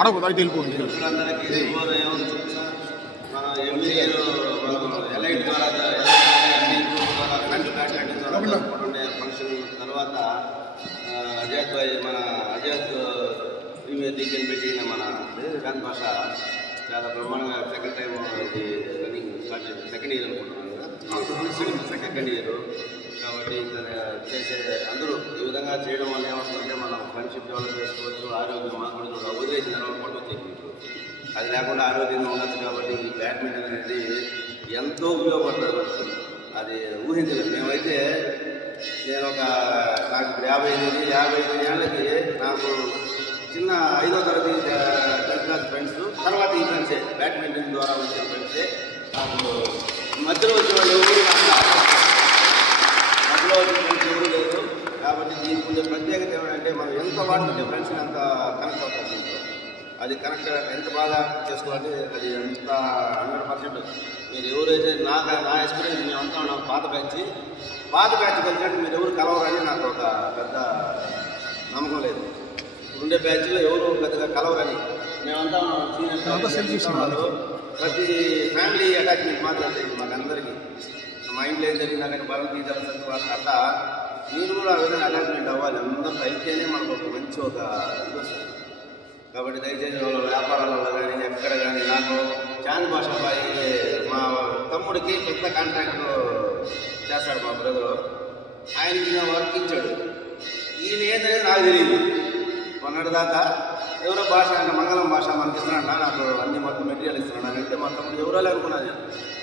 అడగదు అయితే వెళ్ళిపోతుంది. ఫంక్షన్ తర్వాత అజాద్ భాయ్ మన అజాద్ ప్రీమియర్ లీగ్ అని పెట్టిన మన రాన్ భాష చాలా బ్రహ్మాండంగా సెకండ్ టైం ఇది రన్నింగ్ స్టార్ట్ చేసింది. సెకండ్ ఇయర్ అనుకుంటున్నాను కదా, సెకండ్ ఇయర్. కాబట్టి చేసే అందరూ ఈ విధంగా చేయడం వల్ల ఏమవుతుందంటే మనం ఫ్రెండ్షిప్ డెవలప్ చేసుకోవచ్చు, ఆరోగ్యం మాట్లాడుతూ వదిలేసిన కూడా వచ్చేది. అది లేకుండా ఆరోగ్యంగా ఉండొచ్చు. కాబట్టి ఈ బ్యాడ్మింటన్ అనేది ఎంతో ఉపయోగపడుతుంది. అది ఊహించలేదు. మేమైతే నేను నాకు 55 ఏళ్ళకి నాకు చిన్న 5వ తరగతి 10th క్లాస్ ఫ్రెండ్స్, తర్వాత ఈ ఫ్రెండ్సే బ్యాడ్మింటన్ ద్వారా వచ్చిన ఫ్రెండ్సే. నాకు మధ్యలో వచ్చేవాళ్ళు ఎవరు లేదు. కాబట్టి దీనికి ఉండే ప్రత్యేకత ఏమంటే మనం ఎంత వాడుతుంటే ఫ్రెండ్స్ని అంత కనెక్ట్ అవుతారు దీంట్లో. అది కనెక్ట్ ఎంత బాగా చేసుకోవాలంటే అది ఎంత 100%. మీరు ఎవరైతే నా ఎక్స్పీరియన్స్ మేమంతా ఉన్నాం పాత బ్యాచ్ కలిసినట్టు మీరు ఎవరు కలవరని నాకు ఒక పెద్ద నమ్మకం లేదు. ఉండే బ్యాచ్లో ఎవరు పెద్దగా కలవరని మేమంతా సీనియర్ వాళ్ళు ప్రతి ఫ్యామిలీ అటాచ్మెంట్ మాత్రం మాకు అందరికీ. మా ఇంట్లో ఏం జరిగినా కానీ బలం తీయాల్సిన వాళ్ళు అట్లా మీరు కూడా ఆ విధంగా అటాచ్మెంట్ అవ్వాలి. అందరూ అయితేనే మనకు ఒక మంచి ఒక ఇది వస్తుంది. కాబట్టి దయచేసి వాళ్ళ వ్యాపారాలలో కానీ ఎక్కడ కానీ నాకు చాంద్ భాషాబాయి మా తమ్ముడికి పెద్ద కాంట్రాక్ట్ చేస్తాడు మా బ్రదరు. ఆయనకి నా వర్క్ ఇచ్చాడు. ఈయన ఏంటనేది నాకు తెలియదు. మొన్నటి దాకా ఎవరో భాష అంటే మంగళం భాష మనకి ఇస్తున్నాడు, నాకు అన్ని మొత్తం మెటీరియల్ ఇస్తున్నాడు అంటే మా తమ్ముడు ఎవరో అనుకున్నాను.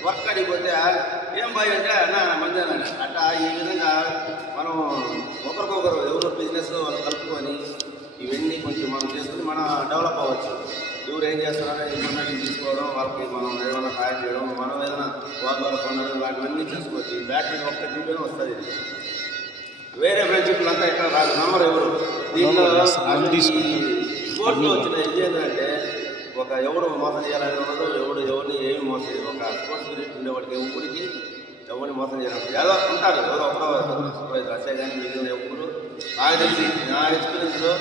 వర్క్ అడిగిపోతే ఏం బాయ్ అంటే అన్న మధ్యాహ్నం అట్లా ఈ విధంగా మనం ఒకరికొకరు ఎవరో బిజినెస్లో వాళ్ళు కలుపుకొని ఇవన్నీ కొంచెం మనం చేసుకుని మనం డెవలప్ అవ్వచ్చు. ఎవరు ఏం చేస్తున్నారో ఇన్ఫర్మేషన్ తీసుకోవడం, వాళ్ళకి మనం ఏమైనా సహాయం చేయడం, మనం ఏదైనా వాళ్ళ కొనడం, వాటివన్నీ చేసుకోవచ్చు. ఈ బ్యాటరీ ఒక్క దీంట్లోనే వస్తుంది. ఇది వేరే ఫ్రెండ్షిప్లు అంతా ఎక్కడ రాదు, నమ్మరు ఎవరు. దీంట్లో స్పోర్ట్స్లో వచ్చిన ఇది ఏంటంటే ఎవడు మోసం చేయాలని ఉండదు, ఎవరిని ఏమి మోసం చేయదు. ఒక స్పోర్ట్స్ స్పిరిట్ ఉండేవాడికి ఎవరికి ఎవరిని మోసం చేయాలి. ఏదో ఉంటారు, ఎవరో ఒకరో రసే కానీ మిగిలిన ఎవరు. నాకు తెలిసి నా ఎక్స్పీరియన్స్లో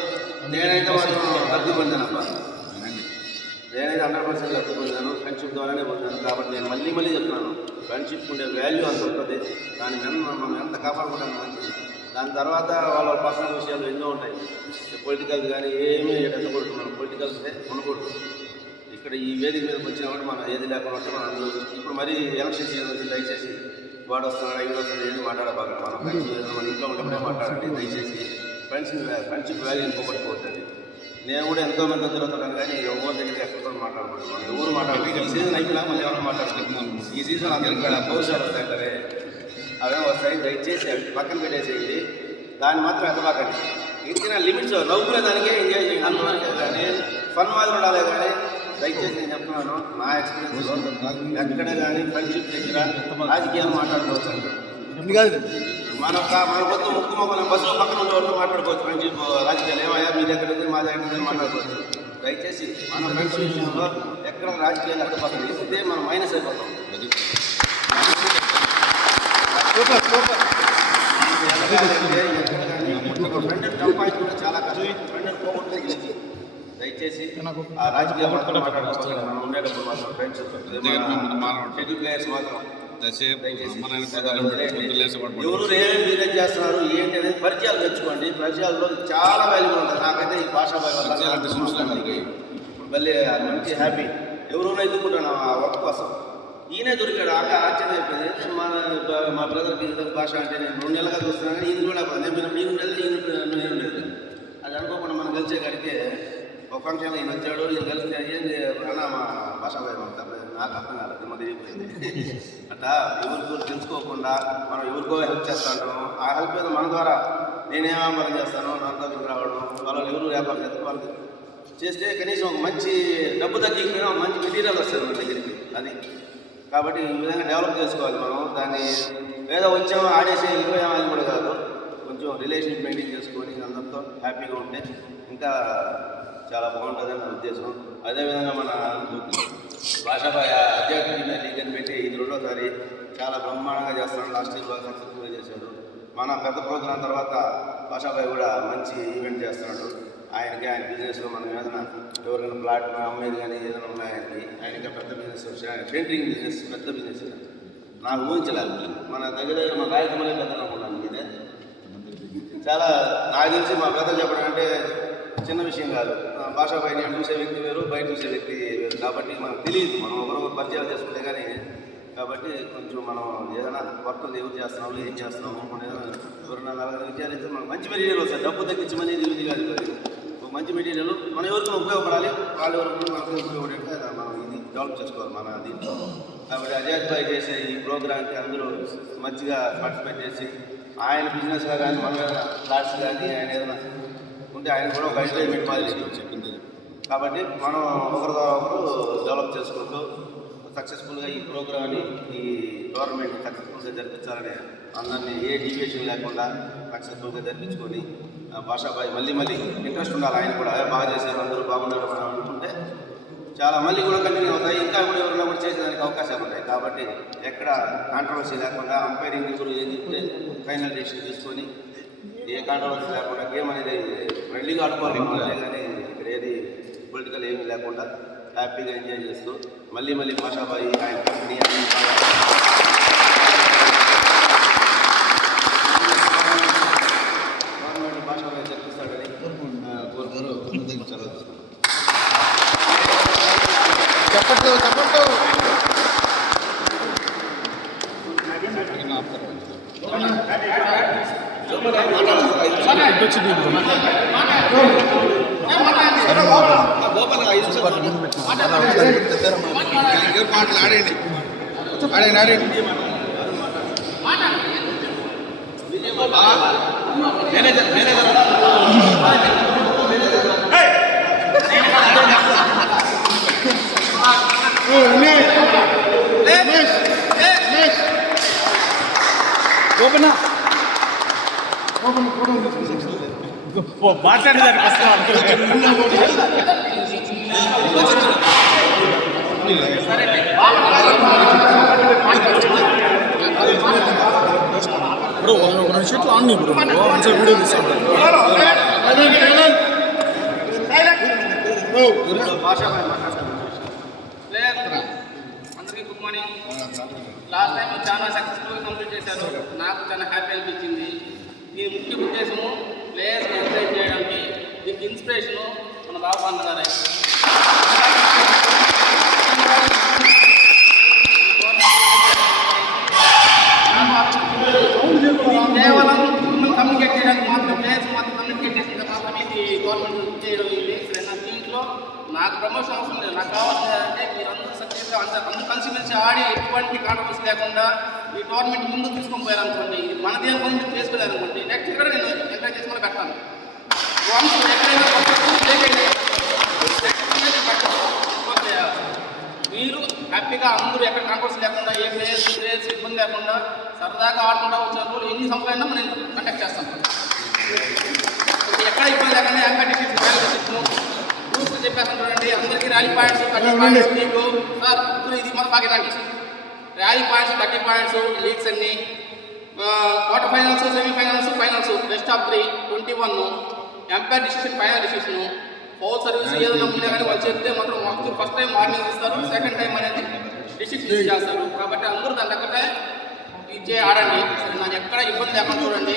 నేనైతే మాత్రం లబ్ధి పొందానబ్బా. నేనైతే 100% లబ్ధి పొందాను. ఫ్రెండ్షిప్ ద్వారానే పొందాను. కాబట్టి నేను మళ్ళీ చెప్తున్నాను, ఫ్రెండ్షిప్ ఉండే వాల్యూ అంత ఉంటుంది. దాని మనం ఎంత కాపాడుకుంటాను మంచిది. దాని తర్వాత వాళ్ళ పర్సనల్ విషయాలు ఎన్నో ఉంటాయి. పొలిటికల్స్ కానీ ఏమీ ఎట్టకూడదు. మనం పొలిటికల్స్ ఉండకూడదు. ఇక్కడ ఈ వేదిక మీదకి వచ్చినప్పుడు మనం ఏది లేకుండా ఉంటే మనం అందరూ ఇప్పుడు మరీ ఎలక్షన్ సీజన్ వచ్చి దయచేసి వాడు వస్తున్నాడు ఐదు వస్తున్నాడు ఏంటి మాట్లాడబాగా. మన ఫ్రెండ్స్ మన ఇంట్లో ఉన్నప్పుడే మాట్లాడండి దయచేసి. ఫ్రెండ్షిప్ వాల్యూ ఇంకొకటి. నేను కూడా ఎంతో మంది తిరుగుతున్నాను కానీ ఎవరి దగ్గరికి ఎక్కడితో మాట్లాడుకుంటున్నాను. ఎవరు మాట్లాడుతుంది ఈ సీజన్ అయిపోయినా మళ్ళీ ఎవరైనా మాట్లాడుకుంటున్నాను. ఈ సీజన్ అందరికీ భవిష్యత్తు వస్తాయి సరే అవే వస్తాయి. దయచేసి అవి పక్కన పెట్టేసేయండి. దాన్ని మాత్రం ఎదబాకండి. ఇంకైనా లిమిట్స్ నవ్వుకునే దానికే ఎంజాయ్ చేయండి. అందువరకే కానీ ఫన్ మాదిరి ఉండాలి. కానీ దయచేసి నేను చెప్తున్నాను, నా ఎక్స్పీరియన్స్లో ఎక్కడ కానీ ఫ్రెండ్షిప్ దగ్గర రాజకీయాలు మాట్లాడుకోవచ్చు. మన కొత్త ముక్కు మొక్కలు బస్సులో పక్కన ఉండే వాళ్ళతో మాట్లాడుకోవచ్చు. ఫ్రెండ్షిప్ రాజకీయాలు ఏమయ్యా మీ దగ్గర ఉంది మా దగ్గర మాట్లాడుకోవచ్చు. దయచేసి మన ఫ్రెండ్షిప్ విషయంలో ఎక్కడ రాజకీయాలు అడ్డుపక్కన ఇస్తే మనం మైనస్ అయిపోతాం. ఫ్రెండ్ సంపాదించుకుంటే చాలా కష్టం. ఫ్రెండ్ పోగొట్టే దయచేసి ఆ రాజకీయ మాట్లాడుకోవచ్చు. మనం ఉండేటప్పుడు మాత్రం ఫ్రెండ్షిప్ షెడ్యూల్ ప్లేయర్స్ మాత్రం ఎవరు ఏమేమి బిజినెస్ చేస్తున్నారు ఏంటి అనేది పరిచయాలు తెచ్చుకోండి. పరిచయాల్లో చాలా వాల్యూబుల్ ఉంటుంది. నాకైతే ఈ భాషా మళ్ళీ మంచి హ్యాపీ. ఎవరైనా ఎదుర్కొంటాను ఆ వర్క్ కోసం. ఈయనే దొరికాడు. ఆశ్చర్యం అయిపోయింది. మా బ్రదర్కి భాష అంటే నేను 2 నెలలుగా చూస్తున్నాను కానీ ఈయన కూడా నేను ఈయన లేదు. అది అనుకోకుండా మనం కలిసే కాడికే ఒక ఫంక్షన్ ఈయన వచ్చాడు. ఈయన కలిసి ఏంది అన్న మా భాష నాకు అర్థం కాలేదు. మరి అట్లా ఎవరికో తెలుసుకోకుండా మనం ఎవరికో హెల్ప్ చేస్తాను. ఆ హెల్ప్ మీద మన ద్వారా నేనేం వ్యాపారం చేస్తాను నా దగ్గరికి రావడం, వాళ్ళు ఎవరు వ్యాపారం చేస్తారు వాళ్ళకి చేస్తే కనీసం ఒక మంచి డబ్బు తగ్గిపోయినా ఒక మంచి మెటీరియల్ వస్తుంది మన దగ్గరికి. అది కాబట్టి ఈ విధంగా డెవలప్ చేసుకోవాలి మనం. దాన్ని ఏదో వచ్చామో ఆడేసి వెళ్ళిపోయామని కూడా కాదు. కొంచెం రిలేషన్ మెయింటైన్ చేసుకొని అందరితో హ్యాపీగా ఉంటే ఇంకా చాలా బాగుంటుందని నా ఉద్దేశం. అదేవిధంగా మన భాషాబాయ్ అధ్యాత్మిక ప్రీమియర్ లీగ్ అని పెట్టి ఇది 2వ సారి చాలా బ్రహ్మాండంగా చేస్తున్నాడు. లాస్ట్ ఇయర్ బాగా సక్సెస్ఫుల్గా చేశాడు. మన పెద్ద ప్రోగ్రాం తర్వాత భాషాబాయ్ కూడా మంచి ఈవెంట్ చేస్తున్నాడు. ఆయన బిజినెస్లో మనం ఏదైనా ఎవరికైనా ప్లాట్ అమ్మేది కానీ ఏదైనా ఉన్నాయని ఆయనకి పెద్ద బిజినెస్ షెంటరింగ్ బిజినెస్ పెద్ద బిజినెస్ నాకు ఊహించలేదు. మన దగ్గర మన రాయలసీమలో పెద్ద అనుకున్నాను ఇదే. చాలా నాకు తెలిసి మా పెద్దలు చెప్పడం అంటే చిన్న విషయం కాదు. భాషా పైన చూసే వ్యక్తి వేరు, బయట చూసే వ్యక్తి వేరు. కాబట్టి మనకు తెలియదు, మనం ఒకరొకరు పరిచయాలు చేసుకుంటే కానీ. కాబట్టి కొంచెం మనం ఏదైనా వర్క్ ఎవరు చేస్తున్నాము, ఏం చేస్తున్నాము, మనం ఏదైనా ఎవరైనా నలుగురు విచారిస్తే మనకు మంచి మెటీరియల్ వస్తుంది. డబ్బు తగ్గించమనేది ఇది కాదు. ఒక మంచి మెటీరియల్ మనం ఎవరికైనా ఉపయోగపడాలి, వాళ్ళు ఎవరికి మనకు ఉపయోగపడేట్టు మనం ఇది డెవలప్ చేసుకోవాలి మన దీంట్లో. కాబట్టి అజయ్ భాయ్ చేసే ఈ ప్రోగ్రామ్కి అందరూ మంచిగా పార్టిసిపేట్ చేసి ఆయన బిజినెస్గా కానీ మన ఫ్లాట్స్ కానీ ఆయన ఏదైనా ఉంటే ఆయన కూడా ఒక ఎంటర్టైన్మెంట్ మాదిరి చెప్పింది. కాబట్టి మనం ఒకరి ద్వారా ఒకరు డెవలప్ చేసుకుంటూ సక్సెస్ఫుల్గా ఈ ప్రోగ్రామ్ని ఈ గవర్నమెంట్ సక్సెస్ఫుల్గా జరిపించాలని అందరినీ ఏ డీవియేషన్ లేకుండా సక్సెస్ఫుల్గా జరిపించుకొని భాషాబాయ్ మళ్ళీ ఇంట్రెస్ట్ ఉండాలి. ఆయన కూడా బాగా చేశారు, అందరూ బాగున్నారు మనం అనుకుంటే చాలా మళ్ళీ కూడా కంటిన్యూ అవుతాయి. ఇంకా కూడా ఎవరైనా కూడా చేసేదానికి అవకాశాలు ఉంటాయి. కాబట్టి ఎక్కడ కాంట్రవర్సీ లేకుండా అంపైరింగ్ ఇప్పుడు ఏం చెప్తే ఫైనల్ డెసిషన్ తీసుకొని ఏ కాంట్రవర్సీ లేకుండా గేమ్ అనేది ఫ్రెండ్లీగా ఆడుకోవాలి. కానీ ఇక్కడ ఏది పొలిటికల్ ఏమీ లేకుండా హ్యాపీగా ఎంజాయ్ చేస్తూ మళ్ళీ భాషాబాయి ఆయన కంపెనీ అన్ని గవర్నమెంట్ భాషాబాయి జరిపిస్తాడని కోరుకున్నారు. చెప్పట్టు ఆడండి మాట్లాడేదానికి వస్తాం. బ్రో ఒక 2 షీట్లు ఆన్ బ్రో మంచిగా వీడియో తీస్తాం. అందరికీ గుడ్ మార్నింగ్. లాస్ట్ టైం చాలా సక్సెస్ఫుల్గా కంప్లీట్ చేశారు. నాకు చాలా హ్యాపీ అనిపించింది. దీని ముఖ్య ఉద్దేశము ప్లేయర్స్ని ఎంకరేజ్ చేయడానికి. దీనికి ఇన్స్పిరేషను మన బాబు అన్నగారే. కేవలం కమ్యూనికేట్ చేయడానికి మాత్రం, ప్లేయర్స్ మాత్రం కమ్యూనికేట్ చేసిన మాత్రం ఇది గవర్నమెంట్ చేయడం. ఇది నా దీంట్లో నాకు ప్రమోషన్ అవసరం లేదు. నాకు కావాల్సిందంటే మీరందరూ సక్సెస్గా అందరూ కలిసిమెలిసి ఆడి ఎటువంటి కాంట్రవర్సీ లేకుండా ఈ టోర్నమెంట్ ముందుకు తీసుకొని పోయారనుకోండి, ఇది మన దేని గురించి చేసుకోలేదనుకోండి, నెక్స్ట్ కూడా నేను ఎంకరేజ్ చేసుకుని కట్టాను. వన్స్ ఎక్కడైనా మీరు హ్యాపీగా అందరూ ఎక్కడ కాంట్రవర్సీ లేకుండా, ఏ ప్లేయర్స్ ఇబ్బంది లేకుండా సరదాగా ఆడుకుంటూ వచ్చిన రోజులు ఎన్ని సంవత్సరాలైనా నేను కండక్ట్ చేస్తాను. ఎక్కడ ఇబ్బంది లేకుండా గ్రూప్స్ చెప్పేస్తాను చూడండి. అందరికీ ర్యాలీ పాయింట్స్ 30 పాయింట్స్ మీకు సార్ ఇది మన Pakistan rally points 30 points leagues అన్ని quarter finals, semifinals, best of 3 21 umpire decision, final decision, foul service ఏదైనా ఉంటే కానీ వాళ్ళు చెప్తే మాత్రం మాకు ఫస్ట్ టైం వార్నింగ్ ఇస్తారు, సెకండ్ టైం అనేది డిసిషన్ చేస్తారు. కాబట్టి అందరూ దాని దగ్గరే ఇచ్చే ఆడండి. సరే నాకు ఎక్కడ ఇబ్బంది లేకుండా చూడండి.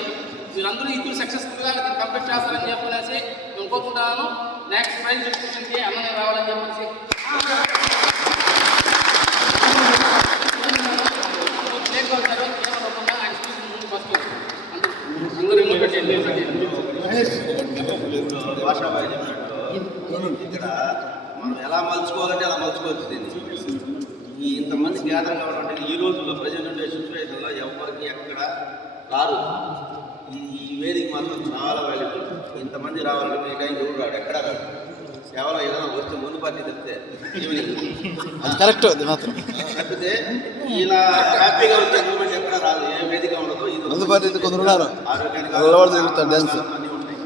మీరందరూ ఇప్పుడు సక్సెస్ఫుల్గా కంప్లీట్ చేస్తారని చెప్పనేసి నేను కోరుకుంటాను. నెక్స్ట్ ప్రైజ్ డిస్ట్రిబ్యూషన్కి అన్ననే రావాలని చెప్పేసి భాషాబాయి చెప్పినట్టు ఇక్కడ మనం ఎలా మలుచుకోవాలంటే అలా మలుచుకోవచ్చు. ఈ ఇంతమంది గ్యాదర్ కావాలంటే ఈ రోజుల్లో ప్రజెంట్ ఉండే సిచ్యువేషన్లో ఎవరికి ఎక్కడ రారు. ఈ వేదిక మాత్రం చాలా వాల్యుబుల్. ఇంతమంది రావాలంటే ఈ టైం ఎవరు రాడు, ఎక్కడ రాడు. కేవలం ఏదైనా వస్తే ముందు పార్టీ చెప్తే ఈవినింగ్ కరెక్ట్. అది మాత్రం తప్పితే ఇలా హ్యాపీగా వచ్చే మూమెంట్ ఎక్కడ రాదు, ఏ వేదిక ఉండదు. ఇది ముందు పార్టీ కొందరు ఆరోగ్యానికి అన్నీ ఉంటాయి.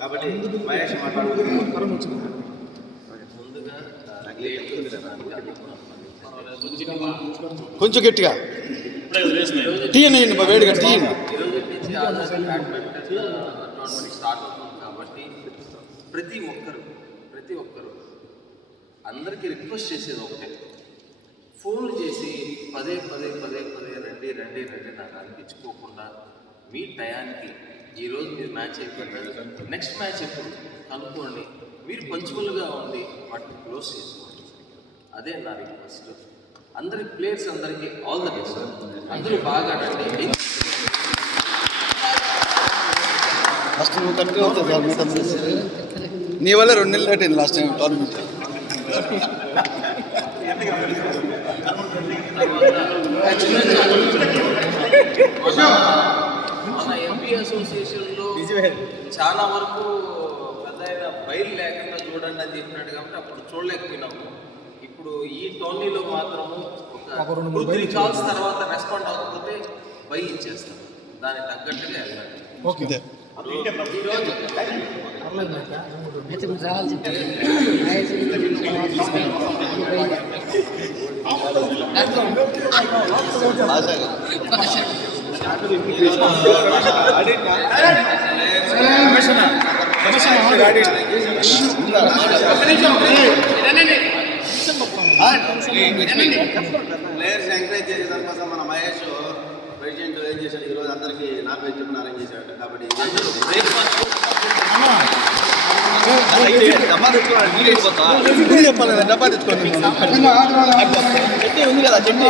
కాబట్టి మహేష్ మాట్లాడుకుంటున్నాం. ముందుగా కొంచెం గట్టిగా టీ అయ్యండి మా వేడిగా టీ. టోర్నమెంట్ స్టార్ట్ అవుతుంది కాబట్టి ప్రతి ఒక్కరు అందరికీ రిక్వెస్ట్ చేసేది ఒకటే, ఫోన్లు చేసి పదే రండి నాకు అనిపించుకోకుండా మీ టయానికి ఈరోజు మీరు మ్యాచ్ అయిపోయినారు, నెక్స్ట్ మ్యాచ్ ఎప్పుడు కనుక్కోండి, మీరు పంచువల్గా ఉండి వాటిని క్లోజ్ చేసుకోండి. అదే నా రిక్వెస్ట్. అందరి ప్లేయర్స్ అందరికీ ఆల్ ద బెస్ట్. అందరూ బాగా ఆడండి. ఫస్ట్ నువ్వు కనుక అవుతుంది సార్ మొత్తం నీ వల్ల 2 నెలలు అయింది లాస్ట్ టైం టోర్నమెంట్. మన ఎంపీ అసోసియేషన్లో చాలా వరకు పెద్ద బయలు లేకుండా చూడండి అని చెప్పినాడు కాబట్టి అప్పుడు చూడలేకపోయినాము. ఇప్పుడు ఈ టోర్నీలో మాత్రము ఒక 2-3 కాల్స్ తర్వాత రెస్పాండ్ అవ్వకపోతే బై ఇచ్చేస్తాం. దానికి తగ్గట్టుగా వెళ్ళాలి. ఓకే ఈరోజు ప్లేయర్స్ ఎంకరేజ్ చేసే దానికోసం మన మహేష్ ప్రెసిడెంట్ ఏం చేశాడు, ఈరోజు అందరికీ నాన్ వెజ్ చెప్పిన అరేంజ్ చేశాడు. కాబట్టి చెప్పాలి డబ్బా తెచ్చుకోండి. చెట్టి ఉంది కదా చెట్టి